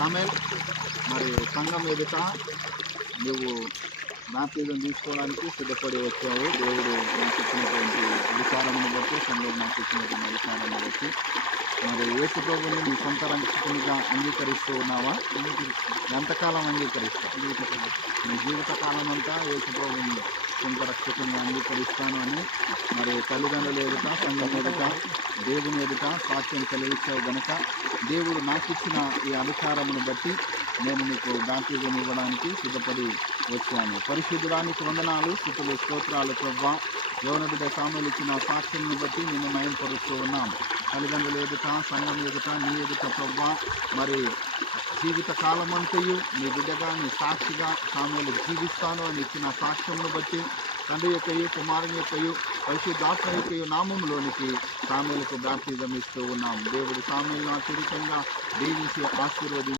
సామెల్ మరి సంఘం ఎదుట నువ్వు బాప్తిజం తీసుకోవడానికి సిద్ధపడి వచ్చావు. దేవుడు నాకు ఇచ్చినటువంటి అధికారాన్ని బట్టి, సంఘం నాకు ఇచ్చినటువంటి అధికారాన్ని బట్టి మరి యేసు ప్రభువుని నీ సొంత రక్షకునిగా అంగీకరిస్తూ ఉన్నావా? ఎంతకాలం అంగీకరిస్తావు? నీ జీవిత కాలం అంతా యేసు ప్రభువుని సొంత రక్షకునిగా అంగీకరిస్తాను అని మరి తల్లిదండ్రుల ఎదుట, సంఘం ఎదుట, దేవుని ఎదుట సాక్ష్యం కలిగించావు గనక దేవుడు నాకు ఇచ్చిన ఈ అధికారమును బట్టి నేను నీకు బాప్తిజం ఇవ్వడానికి సిద్ధపడి వచ్చాను. పరిశుద్ధుడానికి వందనాలు, స్తుతులు, స్తోత్రాలు ప్రభువా. యెహోవా బిడ్డ సామెలు ఇచ్చిన సాక్ష్యాన్ని బట్టి నిన్ను మహిమపరుస్తూ ఉన్నాం. తల్లిదండ్రుల ఎదుట, సంఘం ఎదుట, నీ ఎదుట ప్రభువా మరి జీవిత కాలమంతయు నీ బిడ్డగా, నీ సాక్షిగా సామెలు జీవిస్తాను అని ఇచ్చిన సాక్ష్యమును బట్టి తండ్రి యొక్కయు, కుమారుని యొక్కయు, పరిశుద్ధాత్మ యొక్కయు నామములోనికి సామెలకు బాప్తిజం ఇస్తూ ఉన్నాం. దేవుడు సామెలను అత్యధికంగా దీవించి ఆశీర్వదించి